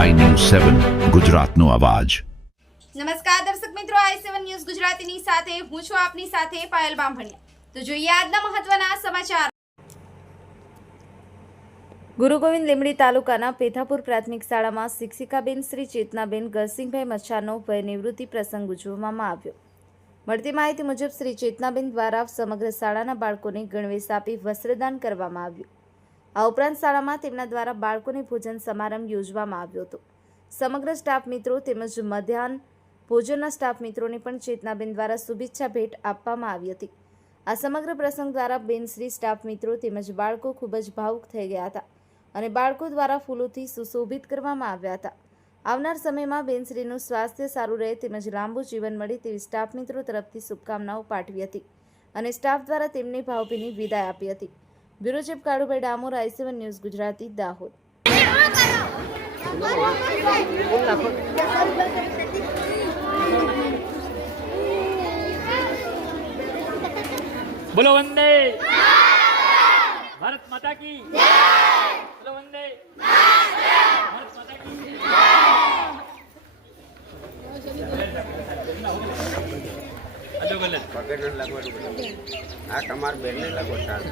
સેવન ગુજરાતનો અવાજ. નમસ્કાર દર્શક મિત્રો આઈ સેવન ન્યૂઝ ગુજરાતીની સાથે હું છું આપની સાથે પાયલ બામભણિયા. તો જોઈએ આજના મહત્વના સમાચાર. ગુરુ ગોવિંદ લીમડી તાલુકાના પેથાપુર પ્રાથમિક શાળામાં શિક્ષિકાબેન શ્રી ચેતનાબેન ગરસિંહભાઈ મચ્છાનો ભય નિવૃત્તિ પ્રસંગ ઉજવવામાં આવ્યો. મળતી માહિતી મુજબ શ્રી ચેતનાબેન દ્વારા સમગ્ર શાળાના બાળકોને ગણવેશ આપી વસ્ત્રદાન કરવામાં આવ્યું. આ ઉપરાંત શાળામાં તેમના દ્વારા બાળકોને ભોજન સમારંભ યોજવામાં આવ્યો હતો. સમગ્ર સ્ટાફ મિત્રો તેમજ મધ્યાહન ભોજનના સ્ટાફ મિત્રોને પણ ચેતનાબેન દ્વારા શુભેચ્છા ભેટ આપવામાં આવી હતી. આ સમગ્ર પ્રસંગ દ્વારા બેનશ્રી સ્ટાફ મિત્રો તેમજ બાળકો ખૂબ જ ભાવુક થઈ ગયા હતા અને બાળકો દ્વારા ફૂલોથી સુશોભિત કરવામાં આવ્યા હતા. આવનાર સમયમાં બેનશ્રીનું સ્વાસ્થ્ય સારું રહે તેમજ લાંબુ જીવન મળે તેવી સ્ટાફ મિત્રો તરફથી શુભકામનાઓ પાઠવી હતી અને સ્ટાફ દ્વારા તેમને ભાવભીની વિદાય આપી હતી. bureau chief Kalubhai Damor I seven news Gujarati Dahod બોલો વંદે ભારત માતા કી બોલો વંદે ભારત માતા કી પગે નથી લાગવાનું આ તમારા બેનને લાગો ચાલ